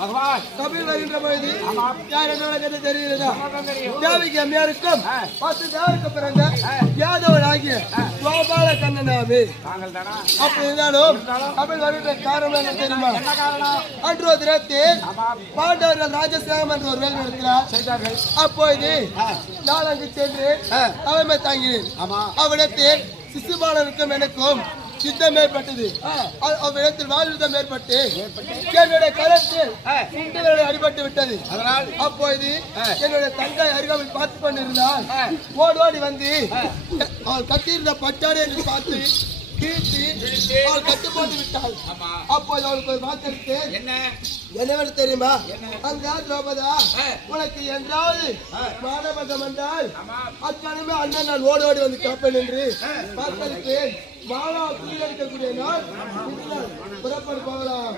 भगवान कपिल தேவிக்கு அம்மையாருக்கும் 10 தேவருக்கு பிறந்த யாதவனாகிய கோபால கண்ணனாவே அப்படி இருந்தாலும் கபில் வருகிற காரணம் என்ன தெரியுமா? அன்று ஒரு தினத்தில் பாண்டவர்கள் ராஜசியாமம் என்ற ஒரு வேலை நடத்தினார். அப்போது நான் அங்கு சென்று தலைமை தாங்கினேன். அவ்விடத்தில் சிசுபாலனுக்கும் எனக்கும் யுத்தம் ஏற்பட்டது. அவ்விடத்தில் வாழ்யுத்தம் ஏற்பட்டு என்னுடைய கரத்தில் அடிபட்டு விட்டது. அப்போது என்னுடைய தங்கை அருகாமல் பார்த்து கொண்டிருந்தால் ஓடி வந்து அவள் கட்டியிருந்த பட்டாடை என்று பார்த்து கீழ்த்தி அவள் கட்டு போட்டு விட்டாள். அப்போது அவளுக்கு ஒரு வார்த்தை என்னவென்று தெரியுமா? அங்க திரௌபதா, உனக்கு என்றாவது மானபந்தம் என்றால் அத்தனையுமே அண்ணன் நான் ஓடி வந்து கேட்பேன் என்று வாக்களித்தேன். மாணவ கீழடிக்கக்கூடிய நாள் புறப்படு போகலாம்.